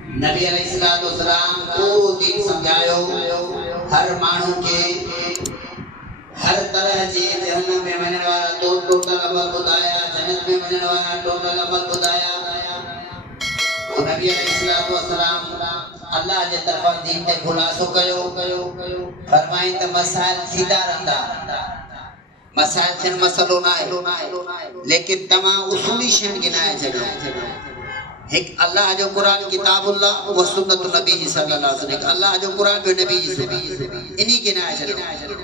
नबी अलैहिस्सलाम पूरो दीन समझायो हर मानू के हर तरह जे जहन्नम में वञण वाला टोटल अमल बुधाया जन्नत में वञण वाला टोटल अमल बुधाया नबी अलैहिस्सलाम अल्लाह जे तरफां दीन ते खुलासो कयो फरमाई त मसाइल सीधा रहंदा मसाइल से मसलो ना है लेकिन तमा उसूली शन गिनाए छड़ो एक अल्लाह जो कुरान किताबुल्लाह व सुन्नत नबी सल्लल्लाहु अलैहि वसल्लम अल्लाह जो कुरान जो नबी इन्हीं गिनाए छड़ो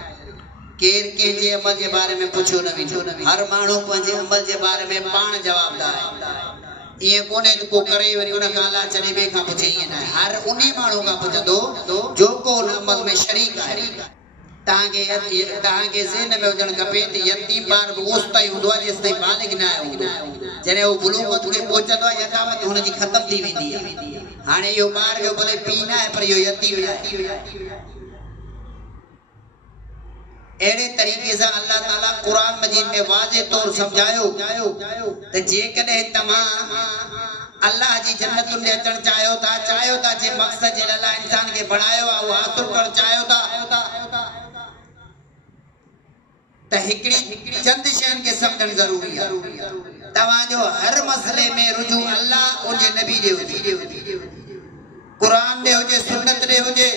केर के जे अमल के बारे में पूछो नबी हर मानू पंजे अमल के बारे में पान जवाबदार है ये कोने को करे वरी उन काला चने में का पूछे ये ना हर उन्हीं मानू का पूछदो जो को अमल में शरीक है ताके ज़हन में वजन कपे त यतीम बार ओस्ताई हुदो जेसताई बालिग ना हुदो जने वो बुलूगत के पहुंचदो यकावत हुन जी खत्म थी वेंदी है हाने यो बार जो भले पीना है पर यो यतीम है एड़े तरीके से अल्लाह ताला कुरान मजीद में वाज़े तौर समझायो त जे कदे तमा अल्लाह जी जन्नत में अचण चायो था जे मकसद जे अल्लाह इंसान के बनायो आ हासिल कर चायो था त हिकड़ी चंद शयन के समझण जरूरी है तवा जो हर मसले में रुजू अल्लाह और जे नबी जे हुजे कुरान दे हुजे सुन्नत दे हुजे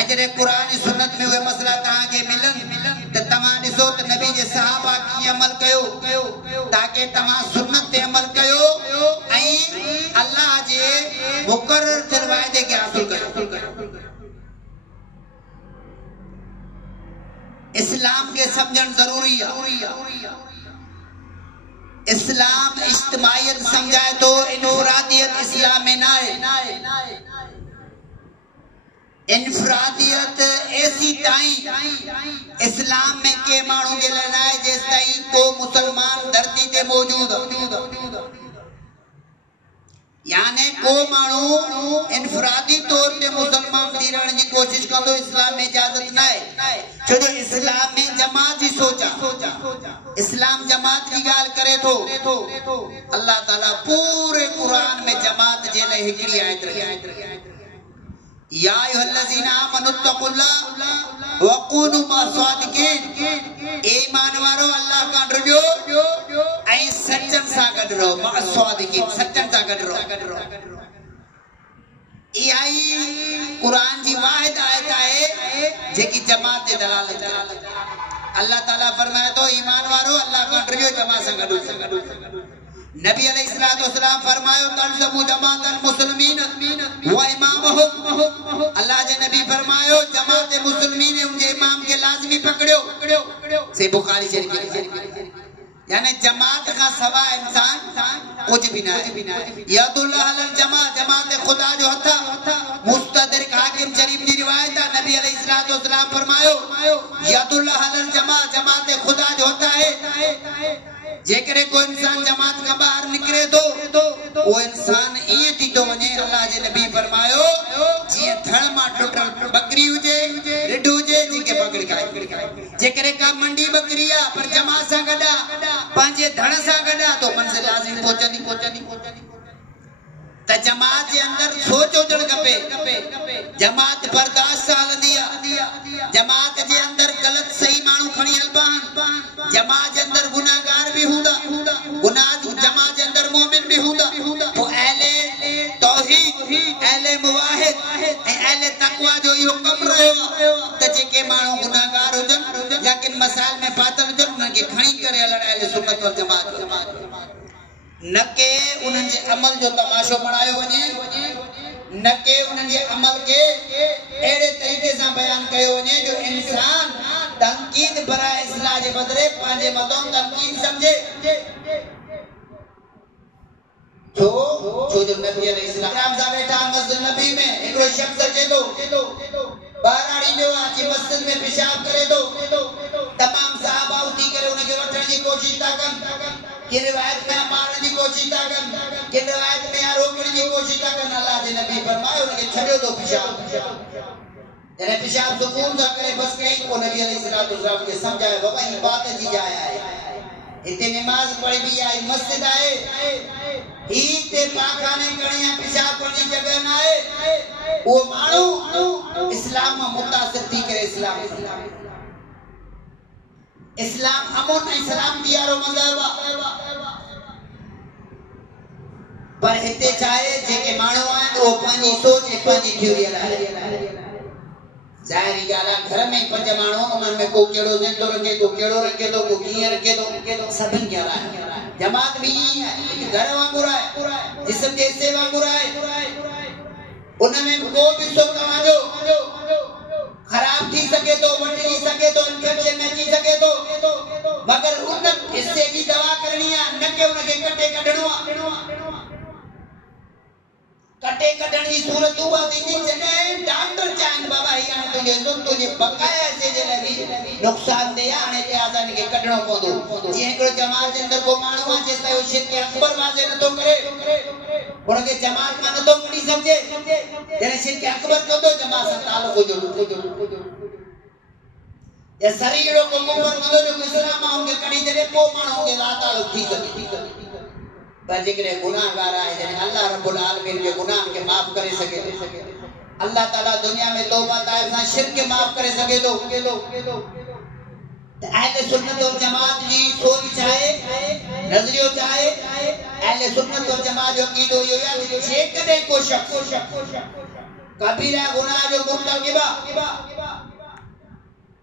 अजरे कुरान सुन्नत में वे मसला तहां के मिलन त तमा दिसो त नबी जे सहाबा की अमल कयो ताकि तमा सुन्नत ते अमल कयो आई अल्लाह जे मुकर्रर थियल वायदे के हासिल कयो इस्लाम के समझण जरूरी है इस्लाम इज्तिमाइयत समझाए तो इनफरादियत इस्लाम में ना है इनफरादियत ऐसी ताई इस्लाम में के मानू के लड़ाई जेस ताई को मुसलमान धरती ते मौजूद यानी को मानू इनफरादी तौर पे मुसलमान थी रहने की कोशिश कंदो इस्लाम में इजाजत ना है छो जो इस्लाम में जमात ही सोचा इस्लाम जमात की गाल करे तो अल्लाह ताला पूरे कुरान में जमात जे ले हिकड़ी आयत रखी या अय्युहल्लज़ीना आमनुत्तकुल्लाह व कूनू मअस्सादिकीन ईमान वारो अल्लाह का डरो ऐं सच्चन सा गड रहो मअस्सादिकीन सच्चन सा गड रहो इहाई कुरान जी वाहिद आयत है जेकी जमात दे दलालत अल्लाह ताला फरमाए तो ईमान वारो अल्लाह का डरो जमात सा गड नबी अलैहिस्सलाम फरमायो तलज़मु जमाअतल मुस्लिमीन व इमामहुम अल्लाह जे नबी फरमायो जमात मुस्लिमीन उनके इमाम के लाजमी पकड़ो से बुखारी शरीफ यानी जमात का सवा इंसान कुछ भी ना है यदुल्लाह अलल जमात खुदा जो था मुस्तदरिक हाकिम शरीफ की रिवायत है नबी अलैहिस्सलाम फरमायो यदुल्लाह अलल जमात खुदा जो होता है जेकरे कोई इंसान जमात का बाहर निकले तो वो इंसान ये थी तो वने अल्लाह जे नबी फरमायो जे थड़ मा टोटल बकरी हुजे रिड हुजे जेके पकड़ खाए जेकरे का मंडी बकरिया पर जमात सा गडा पांजे धड़ सा गडा तो मंजिल लाजिम पहुंचनी त जमात के अंदर सोच हुजण खपे जमात बर्दाश्त सा हलंदी जमात के अंदर गलत सही मानू खणी हलबान जमात के अंदर गुनाहगार भी हुंदा गुनाह जमात के अंदर मोमिन भी हुंदा तो अहले तौहीद अहले मुवाहिद अहले तकवा जो यो कम रहो त जेके मानू गुनाहगार हुजन लेकिन मसाइल में पातल हुजन उनन के खणी करे हलण अहले सुन्नत वल जमात न के उनन जे अमल जो तमाशो बनायो वने न के उनन जे अमल के एड़े तरीके से बयान कयो वने जो इंसान तनकीद बराए इस्लाह जे बदले पांजे मदों तनकीद समझे जो नबी अलैहिस्सलाम सा बैठा मस्जिद नबी में एकरो शख्स जे दो बाराड़ी जो आके मस्जिद में पेशाब करे दो तमाम सहाबा उठी करे उनके वठण की कोशिश था कन के रिवायत में मारने की कोशिश था कन के रिवायत में रोकने की कोशिश था कन अल्लाह के नबी फरमायो उनके छड़ो दो पेशाब जने पेशाब सुकून सा करे बस कहीं को नबी अलैहिस्सलाम के समझाए बाबा इबादत जी आया है इतने नमाज पढ़ी भी आई मस्जिद आए ही ते पाखाने कणिया वो माण्हू इस्लाम में मुतासिर थी करे इस्लाम अमन ऐं सलामती वारो मज़हब आहे पर हिते छा आहे जेके माण्हू आहिनि उहो पंहिंजी सोच ऐं पंहिंजी थ्योरी हलाए ज़ाहिरी ॻाल्हि आहे घर में 5 माण्हू उन्हनि में को कहिड़ो ज़िंदो रखे को कहिड़ो रखे थो को कीअं रखे थो सभिनी खे हलाए जमात भी ईअं आहे घर वांगुरु आहे जिस्म जे हिसे वांगुरु आहे उनमें को भी सो तव्हांजो खराब थी सके तो वटिजी सके तो इन्फेक्शन अची सके तो मगर उन हिस्से जी दवा करनी आहे न के उनके कटे कढणो आहे कटे कढण जी सूरत उहा थींदी जॾहिं डॉक्टर चाहिनि बाबा हीअ हाणे तुंहिंजे तुंहिंजे बकाया हिसे जे लाइ नुक़सानदेह आहे हाणे असां हिनखे कढणो पवंदो जीअं हिकिड़ो जमात जे अंदरि को माण्हू आहे जेसिताईं उहो शिरक अकबर वाज़े नथो करे उनखे जमात मां नथो कढी सघिजे जॾहिं शिरक अकबर कंदो जमात सां तालुक़ हुजो या सरी अहिड़ो को कुफर कंदो जो इस्लाम मां उनखे कढी छॾे पोइ माण्हू खे लातालुक़ थी सघे पर जेकॾहिं गुनाहगार आहे जॾहिं अल्लाह रब्बुल आलमीन के गुनाहनि खे माफ़ करे सघे अल्लाह ताला दुनिया में तौबा ताइब सां शिरक खे माफ़ करे सघे थो त अहले सुन्नत वल जमात जी सोच छा आहे नज़रियो छा आहे अहले सुन्नत वल जमात जो अक़ीदो इहो आहे त जेकॾहिं को शख़्स कबीरा गुनाह जो मुर्तकिब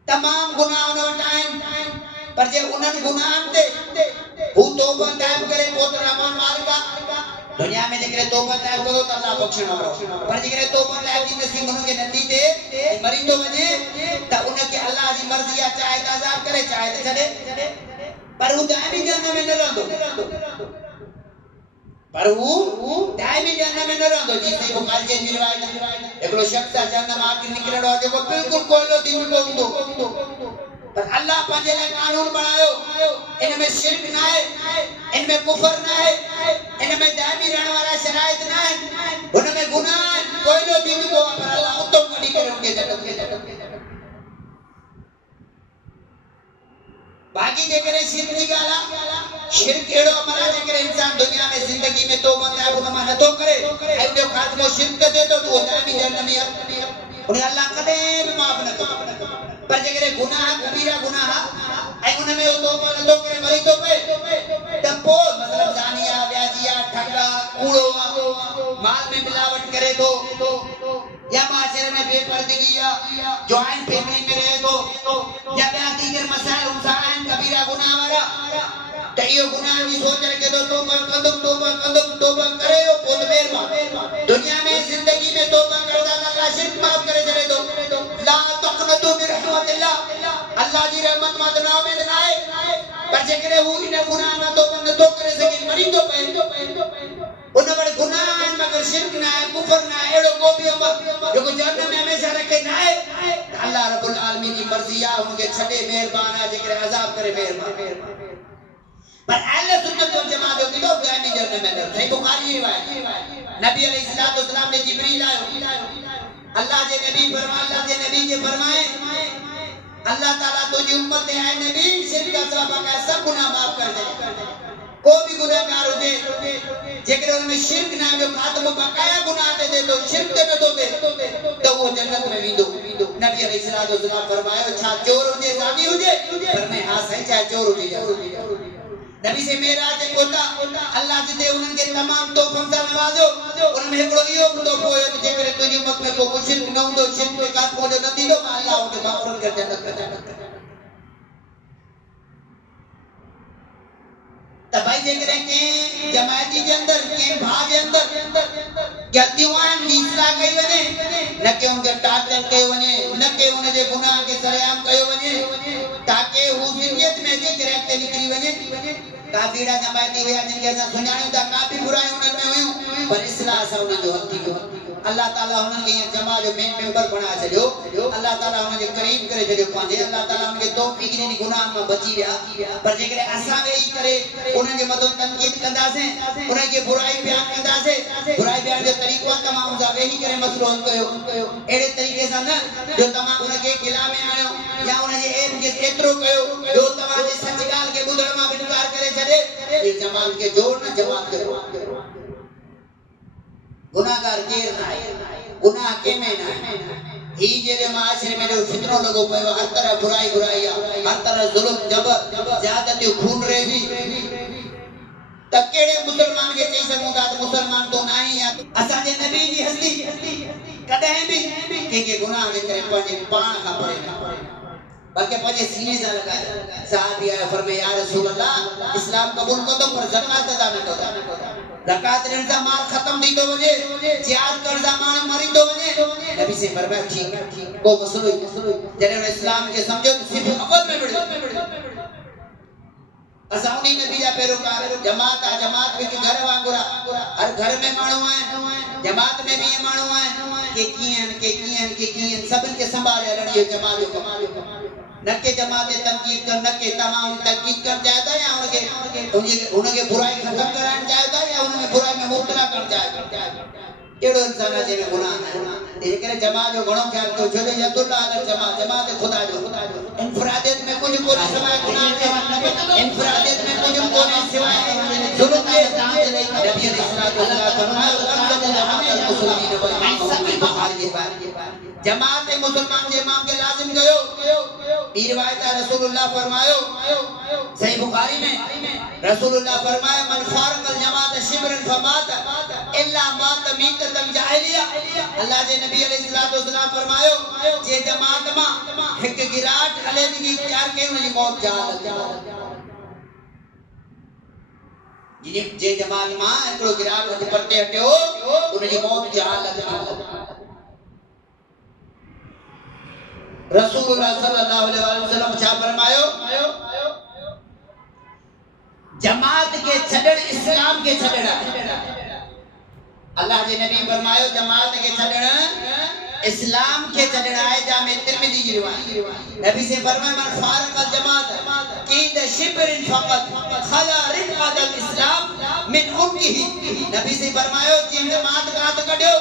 तमाम गुनाह उन वटि आहिनि पर जे उन्हनि गुनाहनि ते हू तौबा ताइब करे पोइ त रहमान मालिक आहे दुनिया में जेकॾहिं तौबा ताइब करो त अल्लाह बख़्शण वारो पर जेकॾहिं तौबा ताइब जी नसीब हुनखे नथी थिए मरी थो वञे त उनखे अल्लाह जी मर्ज़ी आहे चाहे त अज़ाब करे चाहे त छॾे पर हू दाइमी जहन्नम में न रहंदो पर हू दाइमी जहन्नम में न रहंदो जीअं बुखारी जी रिवायत हिकिड़ो शख़्स आहे जहन्नम आख़िर निकिरणो आहे जेको बिल्कुलु कोयलो थी चुको हूंदो पर अल्लाह पंहिंजे लाइ कानून बनायो इन में शिरक न आहे इन में कुफर न आहे इन में दाइमी रहण वाला शराइत न आहिनि हुन में गुनाह आहिनि कोयलो थी चुको आहे पर अल्लाह उतो कढी करे उनखे जन्नत बाकी जेकॾहिं शिरक जी ॻाल्हि आहे शिरक अहिड़ो अमल आहे जेकॾहिं इंसान दुनिया में ज़िंदगी में तौबा ताइब उन मां नथो करे ऐं उनजो ख़ात्मो शिरक ते थिए थो त उहो दाइमी जहन्नम में आहे उन अल्लाह कॾहिं बि माफ़ न कंदो पर जेकॾहिं गुनाह कबीरा गुनाह ऐं उन में उहो तौबा नथो करे मरी थो पए त पोइ मतिलबु ज़ानिया व्याजिया ठगा कूड़ो माल में मिलावट करे थो या माशरे में बेपर्दगी या जॉइंट फैमिली में रहे थो या ॿिया दीगर मसाइल उनसां आहिनि कबीरा गुनाह वारा त इहो गुनाह जी सोच रखे थो तौबा करे पोइ त महिरबानी दुनिया में ज़िंदगी में तौबा करदा त अल्लाह शिरक माफ़ करे छॾे थो ला तक़नतु मिन रहमतिल्लाह अल्लाह जी रहमत मां त नाउमीद न आहे पर जेकॾहिं हू इन गुनाह मां तौबा नथो करे सघे मरी थो पए उन वटि गुनाह आहिनि मगर शिरक न आहे कुफर न आहे अहिड़ो को बि अमल जेको जहन्नम में हमेशह रखे न आहे त अल्लाह रब्बुल आलमीन जी मर्ज़ी आहे हुनखे छॾे महिरबान आहे जेकॾहिं अज़ाब करे महिरबान पर अहले सुन्नत वल जमात जो क़ीदो दाइमी जहन्नम में न सही बुखारी जी रिवायत नबी अलैहिस्सलातु वस्सलाम ने जिब्रील आयो अल्लाह जे नबी जे फरमाए अल्लाह ताला तुझी उम्मत है नबी शिरक का सबब का सब गुनाह माफ कर दे को भी गुनाहगार हुजे जेकर उनमें शिरक ना जो खात्मो बकाया गुनाह ते दे तो शिरक न तो दे तो वो जन्नत में विंदो नबी अलैहिस्सलातु वस्सलाम फरमायो छा चोर हुजे जानी हुजे पर मैं हां सही चाहे चोर हुजे नबी से मेराज जे कोता अल्लाह जिते उनन के तमाम तोहफन सां नवाज़ो उन में हिकड़ो इहो तोहफो है जेकर तुझी उम्मत में को शिरक न हुंदो शिरक के खात्मो जो न थींदो अल्लाह उनके मग़फ़िरत कर जन्नत त भाई जेकर के जमायती जे अंदर के भाग जे अंदर गलतियां आहिनि इस्लाह कई वञे न के उनके टाटल कयो वञे न के उन जे गुनाह के सरेआम कयो वञे ताकि हू जिंदगियत में जी करे निकरी वञे काफी अहिड़ा जमायती हुआ जिनके असां सुञाणियूं था काफ़ी बुरायूं उन्हनि में हुयूं पर इस्लाह सां उन्हनि जो हल थी वियो अल्लाह ताला उन्हनि खे हीअं जमा जो मेन मेंबर बणाए छॾियो अल्लाह ताला उन्हनि खे क़रीब करे छॾियो पंहिंजे अल्लाह ताला उन्हनि खे तौफ़ीक़ ॾिनी गुनाहनि मां बची विया पर जेकॾहिं असां वेही करे उन्हनि जे मथां तनक़ीद कंदासीं उन्हनि खे बुराई बयान कंदासीं बुराई बयान जो तरीक़ो आहे तव्हां उन सां वेही करे मसइलो हल कयो अहिड़े तरीक़े सां न जो तव्हां उनखे क़िला में आणियो या उनजे एम खे एतिरो कयो जो तव्हांजे सच ॻाल्हि खे ॿुधण मां बि इनकार करे छॾे ये जमात के जोड़ न जमात के गुनाहगार केर ना है गुनाह के में ना ही जे माशरे में जो फितरो लगो पयो हर तरह बुराई बुराई हर तरह जुल्म जबर ज्यादती खून रेजी तकेड़े मुसलमान के चई सकूं था तो मुसलमान तो नहीं या असा जे नबी जी हस्ती कदे भी के गुनाह के करे पंजे पाण का पड़े बाकी पंजे सीने से लगाए साहब या फरमाया या रसूल अल्लाह इस्लाम कबूल को तो पर ज़कात अदा न करो ज़कात देने से माल खत्म दी तो वजे जिहाद कर जा माल मरी तो वजे नबी से फरमाया ठीक को मसलो जने इस्लाम के समझो सिर्फ अव्वल में बढ़ो असाउनी नबी जा पैरोकार जमात में घर वांगुरा हर घर में माण्हू आहिनि जमात में भी माण्हू आहिनि के कीअं सभिनि खे संभाले हलण जो जमात जो कमाल न के जमात तनकीद कर न के तमाम तनकीद कर चाहता या उनके बुराई खत्म कराना चाहता या उनमें बुराई में मुब्तला कर चाहता एड़ो इंसान जे में गुनाह न ए करे जमात जो घणो ख्याल कयो छो जे अब्दुल्ला अल जमात खुदा जो इनफरादियत में कुछ कोने सिवाय गुनाह इनफरादियत में कुछ कोने सिवाय जुल्म के नबी अलैहिस्सलातु वस्सलाम फरमाया मुस्लिमीन व बुखारी जमात मुसलमान जे इमाम के लाजिम गयो ई रिवायत रसूलुल्लाह फरमायो सही बुखारी में रसूलुल्लाह फरमाया मन फारकल जमात शिब्रन फमात इल्ला मात मीततन जाहिलिया अल्लाह जे नबी अलैहिस्सलातु वस्सलाम फरमायो जे जमात मा एक गिराट अलेदगी इख्तियार के उनकी मौत जाल जे जमात मा एकड़ो गिराट वठ परते हटियो उनकी मौत जाल रसूलुल्लाह सल्लल्लाहु अलैहि वसल्लम छा फरमायो जमात के छड़ण इस्लाम के छड़ण अल्लाह जे नबी फरमायो जमात के छड़ण इस्लाम के छड़ण है जामे तिरमिजी की रिवायत नबी से फरमाया मन फारकल जमात कीद शिब्रिन फकत खला रिफादल इस्लाम मिन उनकी नबी से फरमायो जिन जमात का हाथ कढियो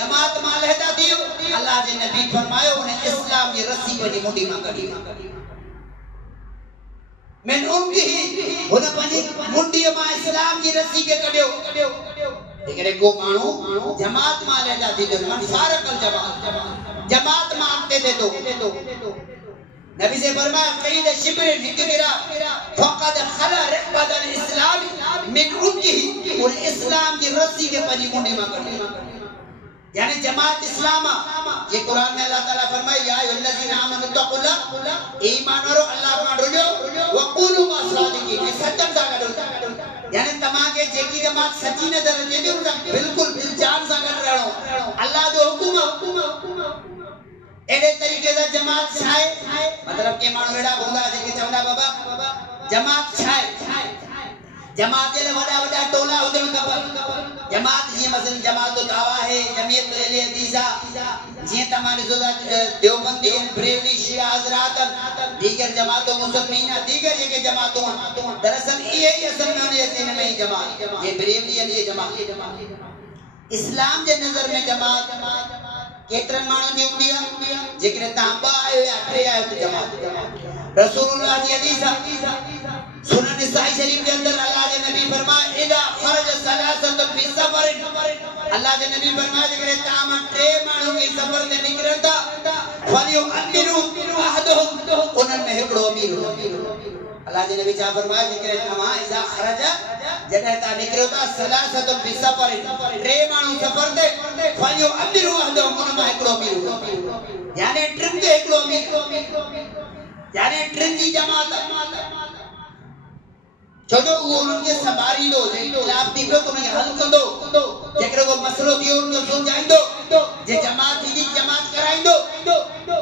जमात मा लहदा दियो अल्लाह जे नबी फरमायो उन्हें इस्लाम की रस्सी बनी मुंडी मा कढी मिन उनकी उन पंजी मुंडी मा इस्लाम की रस्सी के कढियो एकरे को मानो जमात मा लहदा दियो मन फारकल जमात मा आते दे दो नबी से फरमाया क़ईद शिब्रिन हिकरा फक़द खला रिफादल इस्लाम मिन उनकी और इस्लाम की रस्सी के पंजी मुंडी मा कढी यानी जमात इस्लाम ये कुरान में अल्लाह ताला फरमाया या अय्युहल्लज़ीना आमनु तक़ुल्लाह ईमान वारो अल्लाह पाण रुजो व क़ूलू मा सादिक़ीन सच्चन सा गडो यानी तमा के जेकी जमात सच्ची नजर अचे थी उनका बिल्कुल दिल जान सा गड रहणो अल्लाह जो हुकुम एड़े तरीके से जमात छाए मतलब के माण्हू एड़ा हूंदा जेके चवंदा बाबा जमात छाए जमात जे वडा वडा टोला हुजण खपन जमात जी मसलन जमात दावा है जमीयत अहले हदीसा जी तमाने जो देवबंदी बरेलवी शिया हजरात दीगर जमातों मुसलमान दीगर जेके जमातों दरअसल ये ही असल में ने में जमात ये बरेलवी अली जमात इस्लाम जे नजर में जमात केतरन माण्हू जी उंडिया जेके तांबा आयो या टे आयो जमात रसूलुल्लाह जी हदीस सुनन निसाई शरीफ के अंदर अल्लाह के नबी फरमाया इदा खरज सलासत फी सफर अल्लाह के नबी फरमाया जेकरे ताम टे माण्हू के सफर ते निकरंदा फलियो अमीरु अहदहुम उनन में हिकड़ो अमीर अल्लाह के नबी छा फरमाया जेकरे तमा इदा खरज जने ता निकरो ता सलासत फी सफर टे माण्हू सफर ते फलियो अमीरु अहदहुम उनन में हिकड़ो अमीर यानी ट्रिप ते हिकड़ो अमीर यानी ट्रिप जी जमात छोजो वो उनके सवारी दो खिलाफ दिखो तो उन्हें हल कर दो जेकरे को मसलो दियो उनको सुलझाई दो जे जमात जी जमात कराई दो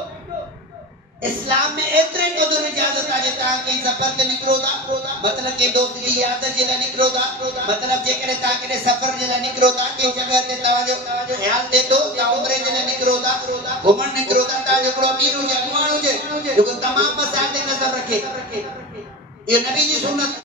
इस्लाम में एतरे कदर इजाजत आ जे ता के सफर ते निकरो ता मतलब के दोस्त जी याद जे ला निकरो ता मतलब जेकरे ता के सफर जे ला निकरो ता के जगह ते तवाजो ख्याल दे दो या उम्रे जे ला निकरो ता घुमण निकरो ता जेकरो अमीर हो जे अगवान हो जे जो तमाम मसाइल ते नजर रखे ये नबी जी सुन्नत